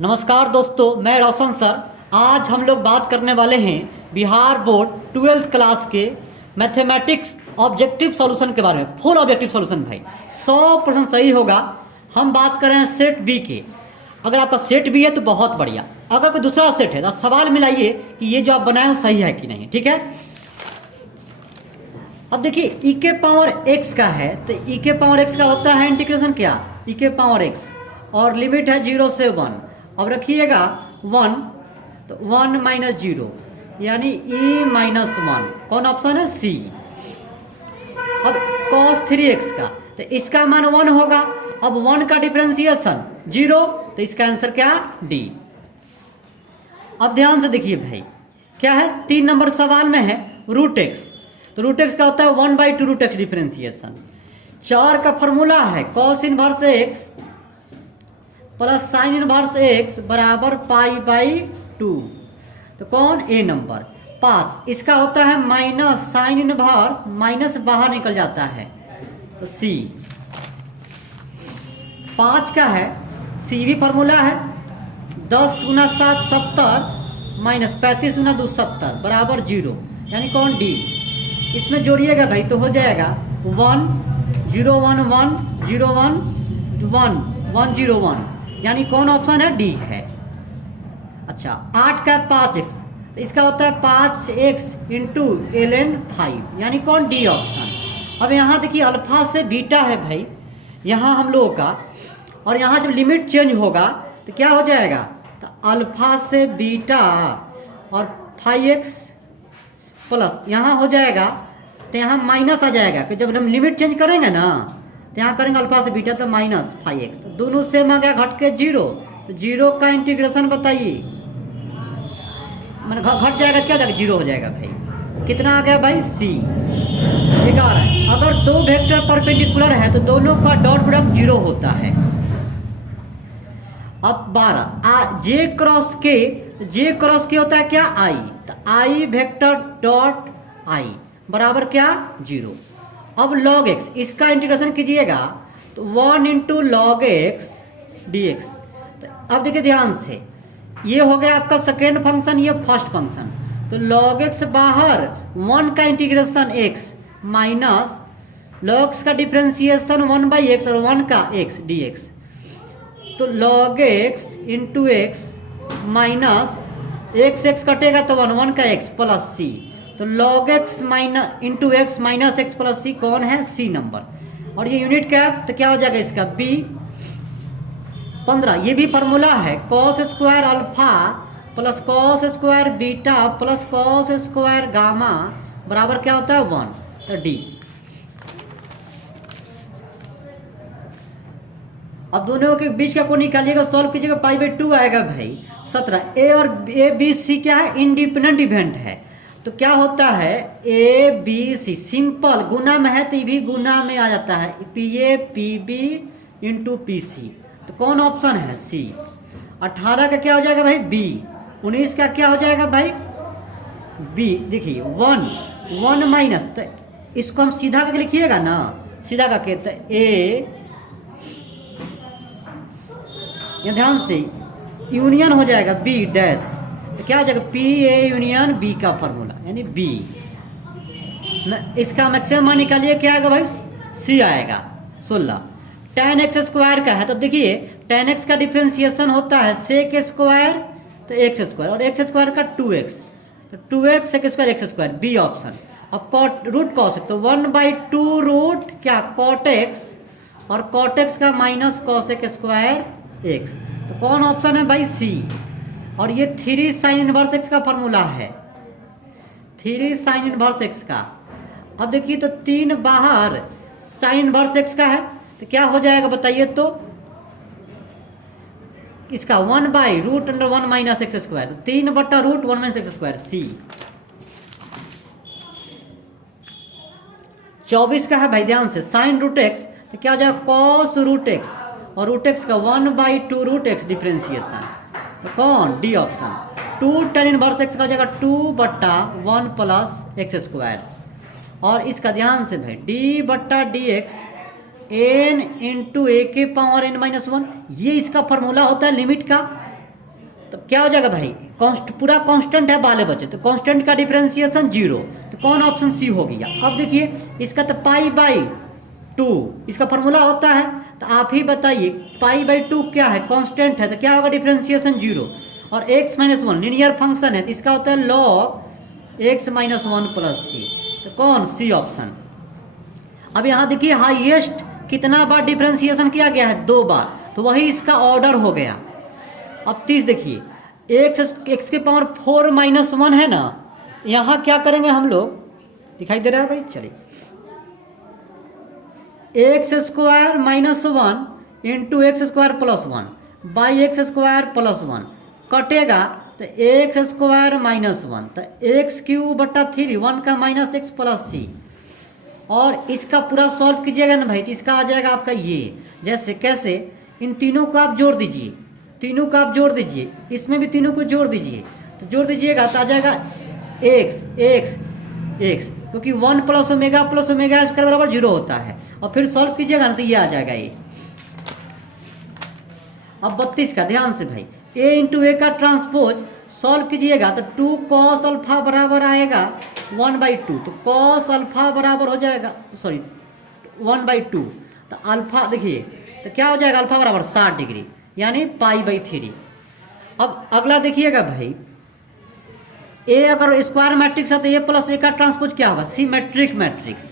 नमस्कार दोस्तों, मैं रोशन सर। आज हम लोग बात करने वाले हैं बिहार बोर्ड 12th क्लास के मैथमेटिक्स ऑब्जेक्टिव सॉल्यूशन के बारे में। फुल ऑब्जेक्टिव सॉल्यूशन भाई 100% सही होगा। हम बात कर रहे हैं सेट बी के। अगर आपका सेट बी है तो बहुत बढ़िया, अगर कोई दूसरा सेट है तो सवाल मिलाइए कि ये जो आप बनाए हो सही है कि नहीं। ठीक है, अब देखिए ई के पावर एक्स का है तो ई के पावर एक्स का होता है इंटीग्रेशन क्या, ई के पावर एक्स, और लिमिट है 0 से 1। अब रखिएगा 1 तो 1 माइनस 0 यानी e माइनस 1। कौन ऑप्शन है? सी। अब cos 3x का तो इसका मान 1 होगा। अब 1 का डिफरेंशिएशन 0 तो इसका आंसर क्या? डी। अब ध्यान से देखिए भाई, क्या है 3 नंबर सवाल में है रूट एक्स, तो रूट एक्स का होता है 1/2 रूट एक्स डिफरेंशिएशन। 4 का फॉर्मूला है cos inverse x plus sine inverse x बराबर π/2। तो कौन? ए नंबर। 5 इसका होता है माइनस साइन इनवर्स, माइनस बाहर निकल जाता है तो सी। 5 का है सी भी फॉर्मूला है 10 गुना 7 70 माइनस 35 गुना 2 70 बराबर 0, यानी कौन? डी। इसमें जोड़िएगा भाई तो हो जाएगा 1 0 1 1 0 1 1 1 0 1, यानी कौन ऑप्शन है? डी है। अच्छा 8 का 5x तो इसका होता है 5x इंटू ln 5, यानी कौन? D option. अब यहाँ देखिए अल्फा से बीटा है भाई यहाँ हम लोगों का, और यहाँ जब लिमिट चेंज होगा तो क्या हो जाएगा? तो अल्फा से बीटा और 5x प्लस यहाँ हो जाएगा तो यहाँ माइनस आ जाएगा कि जब हम लिमिट चेंज करेंगे ना तो यहाँ करेंगे अल्फा से बीटा तो माइनस 5x, तो दोनों सेम आ गया घट के 0, तो 0 का इंटीग्रेशन बताइए, मैंने घट जाएगा क्या जाएगा? 0 हो जाएगा भाई। कितना आ गया भाई? सी। 11। अगर दो वेक्टर परपेंडिकुलर है तो दोनों का डॉट प्रोडक्ट 0 होता है। अब 12 जे क्रॉस के होता है क्या? आई, तो आई वेक्टर डॉट आई बराबर क्या? 0। अब log x इसका इंटीग्रेशन कीजिएगा तो 1 into log x d x. तो अब देखिए ध्यान से, ये हो गया आपका सेकेंड फंक्शन, ये फर्स्ट फंक्शन, तो log x बाहर 1 का integration x minus log x का डिफरेंशिएशन 1/x और 1 का x dx, तो log x into x minus x कटेगा तो 1 का x प्लस c, तो log x minus into x minus x plus c कौन है? C number. और ये यूनिट क्या है तो क्या हो जाएगा इसका? बी। 15 ये भी फॉर्मूला है cos square alpha plus cos square beta plus cos square gamma बराबर क्या होता है? 1, तो डी। अब दोनों के बीच का कोण निकालिएगा, सॉल्व कीजिएगा, π/2 आएगा भाई। 17 ए और ए बी सी क्या है? इंडिपेंडेंट इवेंट है, तो क्या होता है? ए बी सी सिंपल गुना में है तो ये भी गुना में आ जाता है, P A P B into P C, तो कौन ऑप्शन है? सी। 18 का क्या हो जाएगा भाई? बी। 19 का क्या हो जाएगा भाई? बी। देखिए 1 माइनस, तो इसको हम सीधा करके लिखिएगा ना, सीधा करके तो ए, ध्यान से यूनियन हो जाएगा बी डैश, तो क्या हो जाएगा? पी ए यूनियन बी का फॉर्मूला, यानी बी। इसका मैक्सिमम निकालिए, क्या आएगा भाई? सी आएगा 16। tan x स्क्वायर का है तो देखिए tan x का डिफरेंशिएशन होता है sec स्क्वायर तो x स्क्वायर, और x स्क्वायर का 2x, तो 2x sec square x square, B option. अब रूट cos तो 1/2 रूट क्या? cot x, और cot x का माइनस cos स्क्वायर x, तो कौन ऑप्शन है भाई? सी। और ये 3 साइन इनवर्स एक्स का फॉर्मूला है, 3 साइन इनवर्स एक्स का। अब देखिए तो 3 बाहर साइन इनवर्स एक्स का है तो क्या हो जाएगा बताइए? तो इसका 1/√1 minus x square, 3/√1 minus x square, c. 24 का है भाई, ध्यान से साइन रूट एक्स तो क्या हो जाएगा? cos रूट एक्स, और रूट एक्स का 1/2 रूट एक्स डिफरेंशिएशन, तो कौन? D option. 2 tan inverse x का हो जाएगा 2/1 प्लस एक्स स्क्वायर, और इसका ध्यान से भाई d/dx n इंटू ए के पावर n-1, ये इसका फॉर्मूला होता है लिमिट का। तो क्या हो जाएगा भाई, पूरा कांस्टेंट है वाले बचे, तो कांस्टेंट का डिफरेंशिएशन 0, तो कौन ऑप्शन सी हो गया। अब देखिए इसका तो पाई बाई 2 इसका फॉर्मूला होता है, तो आप ही बताइए पाई बाई 2 क्या है, कांस्टेंट है, तो क्या होगा डिफरेंशिएशन 0, और x माइनस 1 लीनियर फंक्शन है, तो इसका होता है log x माइनस 1 प्लस सी, तो कौन सी ऑप्शन। अब यहाँ देखिए हाईएस्ट कितना बार डिफरेंशिएशन किया गया है, 2 बार, तो वही इसका ऑर्डर हो गया। अब 30 देखिए x के पावर 4 माइनस 1 है ना, यहाँ क्या करेंगे हम लोग, दिखाई दे रहा है भाई, चलिए x square minus 1 into x square plus 1 by x square plus 1 कटेगा, तो एक्स स्क्वायर माइनस 1, तो एक्स क्यू बटा 3 1 का माइनस एक्स प्लस सी, और इसका पूरा सॉल्व कीजिएगा ना भाई, तो इसका आ जाएगा आपका ये, जैसे कैसे, इन तीनों को आप जोड़ दीजिए, तीनों को आप जोड़ दीजिए, इसमें भी तीनों को जोड़ दीजिए, तो जोड़ दीजिएगा तो आ जाएगा एक्स एक्स एक्स, क्योंकि 1 प्लस ओमेगा स्क्वायर बराबर 0 होता है, और फिर सॉल्व कीजिएगा ना तो ये आ जाएगा ये। अब 32 का ध्यान से भाई, a इंटू ए का ट्रांसपोज सॉल्व कीजिएगा तो 2 कॉस अल्फा बराबर आएगा 1/2, तो कॉस अल्फा बराबर हो जाएगा, सॉरी 1/2, तो अल्फा देखिए तो क्या हो जाएगा, अल्फा बराबर 60 डिग्री यानी पाई/3। अब अगला देखिएगा भाई, ए अगर स्क्वायर मैट्रिक्स है तो ए प्लस ए का ट्रांसपोज क्या होगा, सिमेट्रिक मैट्रिक्स,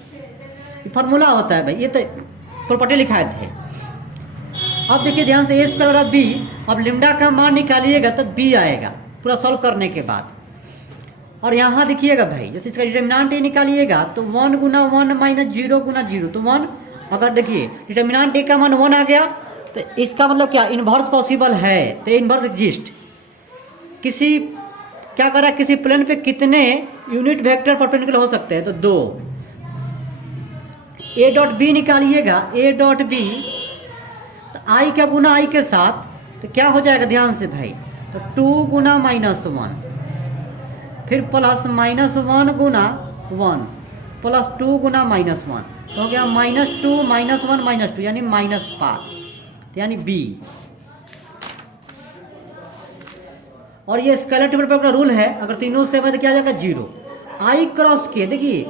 फॉर्मूला होता है भाई, ये तो प्रॉपर्टी लिखाए थे। अब देखिए ध्यान से, ए स्क्वायर बराबर बी, अब लिम्डा का मान निकालिएगा तो बी आएगा पूरा सॉल्व करने के बाद। और यहाँ देखिएगा भाई, जैसे इसका डिटर्मिनेंट ए निकालिएगा तो 1 गुना 1 माइनस 0 गुना 0, तो 1, अगर देखिए डिटर्मिनेंट ए का मान 1 आ गया तो इसका मतलब क्या, इन्वर्स पॉसिबल है, तो इन्वर्स एग्जिस्ट। किसी क्या कर रहा है, किसी प्लेन पे कितने यूनिट वेक्टर परपेंडिकुलर हो सकते हैं, तो 2। ए डॉट बी निकालिएगा, ए डॉट बी, तो आई का गुना आई के साथ, तो क्या हो जाएगा ध्यान से भाई, तो 2 गुना माइनस 1, फिर प्लस माइनस 1 गुना 1 प्लस 2 गुना माइनस 1, तो हो गया -2 -1 -2 यानी -5, यानी बी। और ये स्केलर टेबल पर रूल है, अगर तीनों से तो क्या आ जाएगा 0। आई क्रॉस के देखिए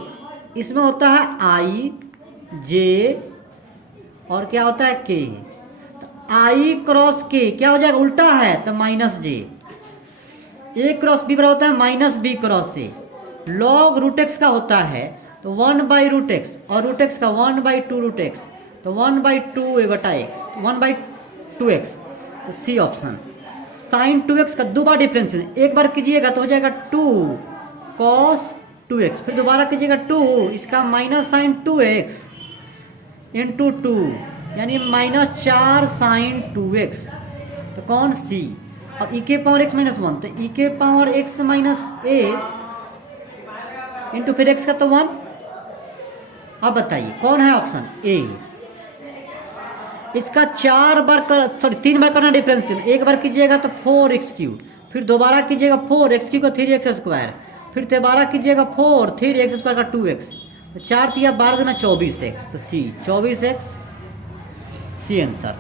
इसमें होता है आई जे और क्या होता है के, तो आई क्रॉस के क्या हो जाएगा, उल्टा है तो -j, ए क्रॉस बी बराबर होता है -b cross a, log root x का होता है तो 1/√x, और रूट एक्स का 1/2√x, तो 1/2 बटा एक्स, 1/2x, तो सी ऑप्शन। साइन 2x का 2 बार डिफरेंशिएशन, एक बार कीजिएगा तो हो जाएगा 2 cos 2x, फिर दोबारा कीजिएगा 2, इसका माइनस साइन 2x इंटू 2 यानी -4 साइन 2x, तो कौन सी। अब e के पावर x माइनस 1, तो e के power x minus a into फिर x का तो 1। अब बताइए कौन है ऑप्शन ए। इसका 3 बार करना डिफरेंशियल, एक बार कीजिएगा तो 4x3, फिर दोबारा कीजिएगा 4x3 को 3x², फिर दोबारा कीजिएगा 3x² का 2x, तो 4 तिया 12 गुना 24x, तो सी 24x, सी आंसर।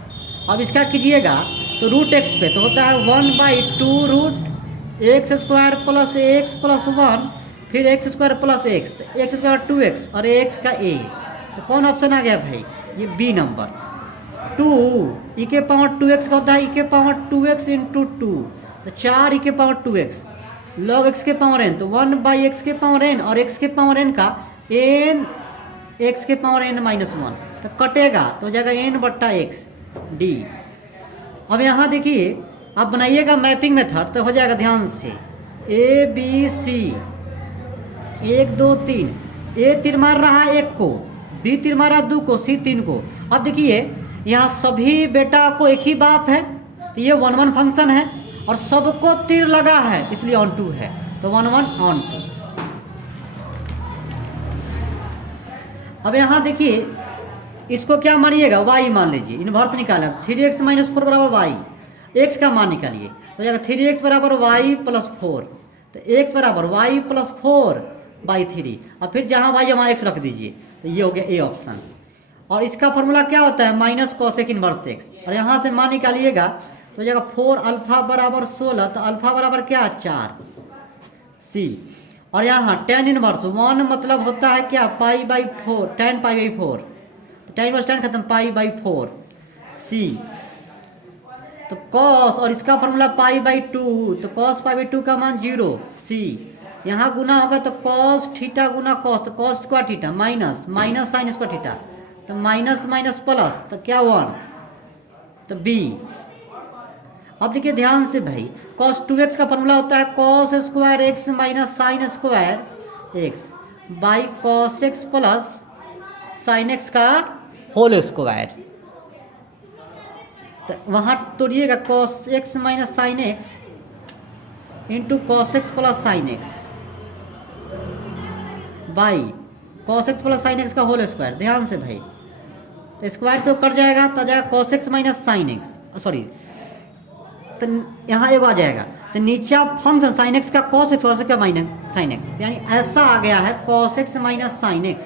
अब इसका कीजिएगा तो रूट एक्स पे तो होता है 1/2√x² प्लस एक्स प्लस 1, फिर x² प्लस एक्स, तो x² 2x और x का a, तो कौन ऑप्शन आ गया भाई, ये बी नंबर। 2 e के पावर 2x का होता है e के पावर 2x इंटू 2, तो 4 e के पावर 2x log x के पावर n, तो 1/x के पावर n, और x के पावर n का n x के पावर n माइनस 1, तो कटेगा तो हो जाएगा n बट्टा x d। अब यहाँ देखिए आप बनाइएगा मैपिंग मेथड, तो हो जाएगा ध्यान से a b c 1 2 3, a तीर मार रहा है 1 को, b तीर मार रहा है 2 को, c 3 को। अब देखिए यहाँ सभी बेटा को एक ही बाप है, तो ये 1 1 फंक्शन है, और सबको तीर लगा है इसलिए ऑन 2 है, तो 1 1 ऑन 2। अब यहाँ देखिए इसको क्या मानिएगा, y मान लीजिए, इन्वर्स निकाला 3x माइनस 4 बराबर y, x का मान निकालिए तो जाएगा 3x बराबर y प्लस 4, तो x बराबर y प्लस 4/3, और फिर जहाँ y वहाँ x रख दीजिए, तो ये हो गया ए ऑप्शन। और इसका फॉर्मूला क्या होता है, माइनस कॉसेक इनवर्स एक्स, और यहाँ से मान निकालिएगा तो हो जाएगा 4 अल्फा बराबर 16, तो अल्फा बराबर क्या 4 सी। और यहाँ tan इनवर्स 1 मतलब होता है क्या π/4, tan π/4, तो tan इनवर्स tan खत्म π/4 सी। तो cos और इसका फॉर्मूला π/2, तो cos π/2 का मान 0 सी। यहाँ गुना होगा तो cos थीटा गुना cos, तो cos square theta minus minus sine square theta, तो माइनस माइनस प्लस, तो क्या 1, तो बी। अब देखिए ध्यान से भाई, cos 2x का फॉर्मूला होता है cos square x minus sine square x by cos x plus sine x का होल स्क्वायर। तो वहाँ तोड़िएगा cos x minus sine x into cos x plus sine x by cos x plus sine x का whole square. ध्यान से भाई, तो square तो कट जाएगा, तो आ जाएगा cos x minus sine x, sorry, तो यहाँ एक आ जाएगा, तो नीचे फंक्शन साइन x का cos x cos x का माइनस साइन x, यानी ऐसा आ गया है cos x minus sine x,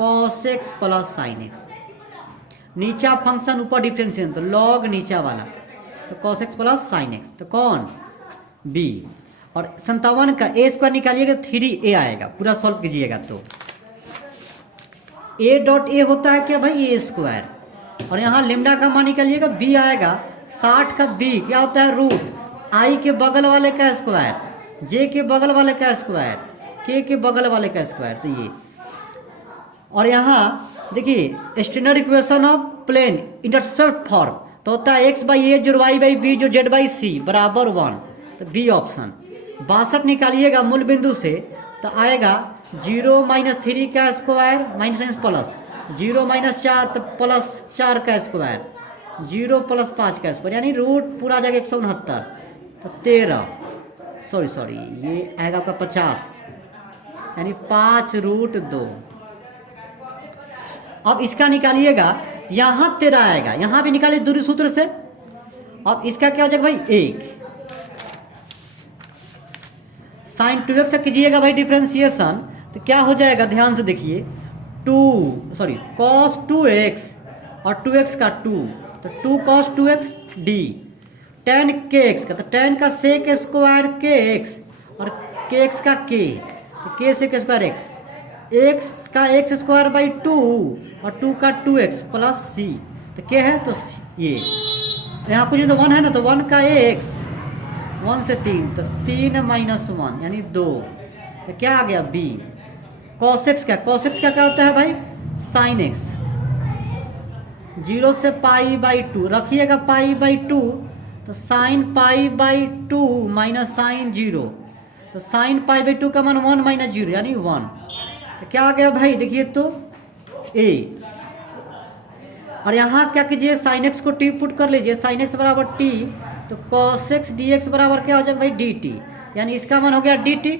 cos x plus sine x। नीचा फंक्शन ऊपर डिफरेंशिएशन, तो लॉग नीचा वाला, तो cos x plus sine x, तो कौन b। और 57 का a स्क्वायर निकालिएगा 3a आएगा, पूरा सॉल्व कीजिएगा तो a डॉट a होता है क्या भाई a स्क्वायर, और यहाँ लेमडा का मान निकालिएगा b आएगा 60 का b क्या होता है रूट i के बगल वाले का स्क्वायर, j के बगल वाले का स्क्वायर, k के बगल वाले का स्क्वायर, तो ये। और यहाँ देखिए standard equation of plane intercept form, तो होता है x बाई ए जो y बाई बी जो z बाई सी बराबर 1, तो बी ऑप्शन। 62 निकालिएगा मूल बिंदु से, तो आएगा 0 माइनस 3 का स्क्वायर माइनस प्लस 0 माइनस 4, तो प्लस 4 का स्क्वायर 0 प्लस 5 का स्क्वायर, यानी रूट पूरा जाएगा 169, तो 13 सॉरी ये आएगा आपका 50, यानी 5 रूट 2। अब इसका निकालिएगा, यहाँ 13 आएगा, यहाँ भी निकालिए दूरी सूत्र से। अब इसका क्या हो जाएगा भाई 1 साइन 2x से कीजिएगा भाई डिफ्रेंसिएशन, तो क्या हो जाएगा ध्यान से देखिए, cos 2x और 2x का 2, तो 2 cos 2x d, tan kx का, तो tan का sec स्क्वायर kx और kx का k, तो k sec square x, x का x स्क्वायर बाई 2 और 2 का 2x प्लस c, तो क्या है तो ये यहाँ कुछ तो 1 है ना, तो 1 का x 1 से 3, तो 3 माइनस 1 यानी 2, तो क्या आ गया b। cos x का क्या होता है भाई साइन x, 0 से π/2 रखिएगा π/2, तो साइन π/2 माइनस साइन 0, तो साइन π/2 का मान 1 माइनस 0 यानी 1, तो क्या आ गया भाई देखिए तो a। और यहाँ क्या कीजिए साइन x को t पुट कर लीजिए, साइन x बराबर t, तो cos x dx बराबर क्या हो जाएगा भाई dt, यानी इसका मान हो गया dt।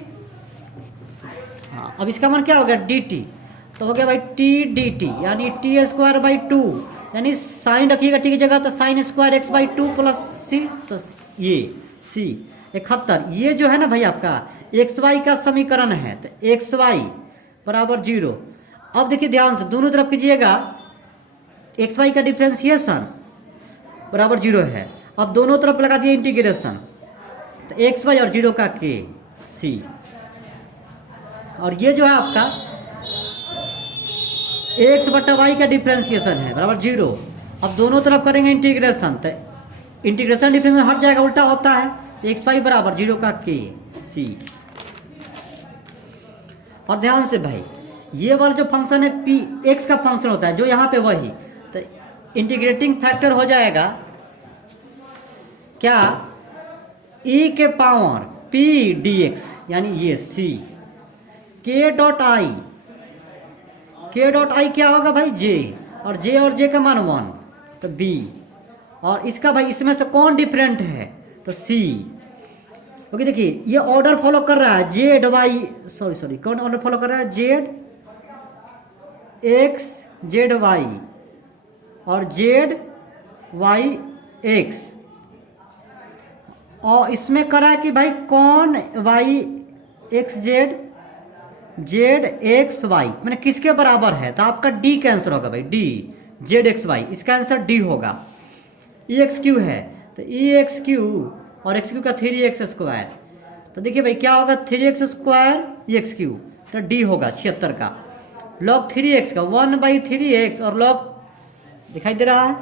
हाँ अब इसका मान क्या हो गया dt, तो हो गया भाई t dt, यानी t स्क्वायर बाई 2, यानी साइन रखिएगा t की जगह, तो sign square x by 2 plus c, तो ये c 71। ये जो है ना भाई आपका xy का समीकरण है, तो xy बराबर 0। अब देखिए ध्यान से दोनों तरफ कीजिएगा, xy का डिफ्रेंसिएशन बराबर 0 है, अब दोनों तरफ लगा दिए इंटीग्रेशन, तो xy और 0 का k c, और ये जो है आपका x बटा y का डिफ्रेंसिएशन है बराबर 0। अब दोनों तरफ करेंगे इंटीग्रेशन, तो इंटीग्रेशन डिफ्रेंसिएशन हट जाएगा, उल्टा होता है, तो xy बराबर 0 का k c। और ध्यान से भाई ये वाला जो फंक्शन है p x का फंक्शन होता है जो यहाँ पे वही, तो इंटीग्रेटिंग फैक्टर हो जाएगा क्या e के पावर p dx, यानी ये c, k डॉट आई क्या होगा भाई j, और j का मान 1, तो b। और इसका भाई इसमें से कौन डिफरेंट है, तो c, क्योंकि देखिए ये ऑर्डर फॉलो कर रहा है जेड वाई, सॉरी कौन ऑर्डर फॉलो कर रहा है, जेड एक्स जेड वाई और जेड वाई एक्स, और इसमें करा है कि भाई कौन Y X Z X Y मैंने किसके बराबर है, तो आपका डी का आंसर होगा भाई डी जेड एक्स वाई, इसका आंसर डी होगा। ई एक्स क्यू है, तो ई एक्स क्यू और एक्स क्यू का 3x²। तो देखिए भाई क्या होगा, 3x² ई एक्स क्यू, तो डी होगा 76 का। log 3x का 1/3x और log दिखाई दे रहा है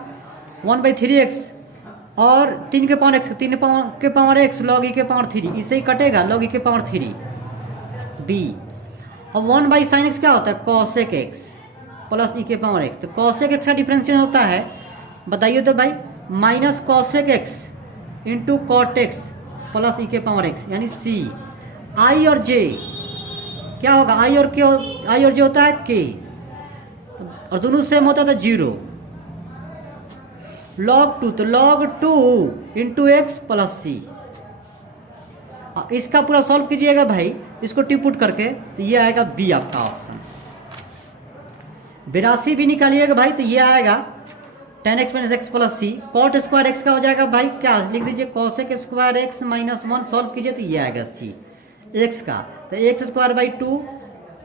1/3x और 3 के पावर x, 3 के पावर x log e के पावर 3, इसे ही कटेगा log e के पावर 3 b। अब 1/sin x क्या होता है, cosec x प्लस e के पावर x। तो cosec x का डिफरेंशियल होता है, बताइए तो भाई, minus cosec x into cot x plus e के पावर x, यानी c। i और j क्या होगा, i और j होता है k, और दोनों सेम होता था 0। log 2, तो log 2 इंटू एक्स प्लस सी। इसका पूरा सॉल्व कीजिएगा भाई, इसको टी पुट करके, तो ये आएगा बी आपका ऑप्शन। 82 भी निकालिएगा भाई, तो ये आएगा tan x - x प्लस सी। cot स्क्वायर एक्स का हो जाएगा भाई, क्या लिख दीजिए, cosec square x minus 1, solve कीजिए तो ये आएगा सी एक्स का। तो x²/2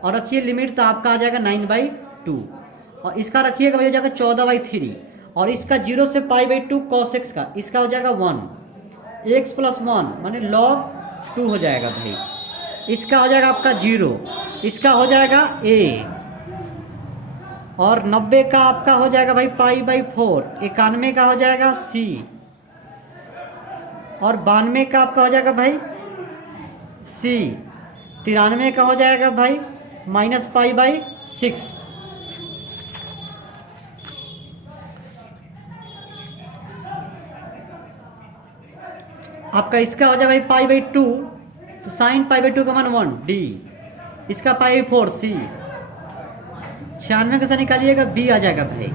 और रखिए लिमिट, तो आपका आ जाएगा 9/2, और इसका रखिएगा भाई हो जाएगा 14/3, और इसका 0 से π/2 cos x का, इसका हो जाएगा 1, x + 1 माने log 2 हो जाएगा भाई। इसका हो जाएगा आपका 0, इसका हो जाएगा a, और 90 का आपका हो जाएगा भाई π/4, 91 का हो जाएगा c, और 92 का आपका हो जाएगा भाई c, 93 का हो जाएगा भाई -π/6। आपका इसका हो जाएगा भाई π/2, तो sin π/2 का मान 1 d, इसका π/4 c। 96 का से निकालिएगा b आ जाएगा भाई।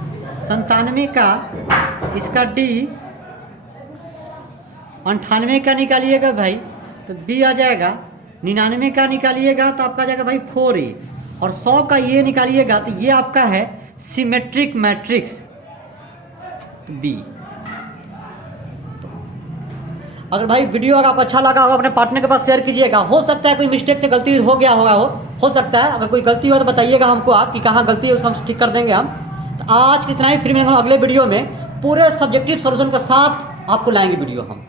97 का इसका d, 98 का निकालिएगा भाई तो b आ जाएगा। 99 का निकालिएगा तो आपका आ जाएगा भाई 4a, और 100 का ये निकालिएगा तो ये आपका है सिमेट्रिक मैट्रिक्स, तो b। अगर भाई वीडियो अगर आप अच्छा लगा होगा अपने पार्टनर के पास शेयर कीजिएगा। हो सकता है कोई मिस्टेक से गलती हो गया होगा, हो सकता है। अगर कोई गलती हो तो बताइएगा हमको आप कि कहाँ गलती है, उसको हम ठीक कर देंगे हम। तो आज कितना ही, फिर मिलेंगे अगले वीडियो में पूरे सब्जेक्टिव सॉल्यूशन के साथ आपको लाएंगे वीडियो हम।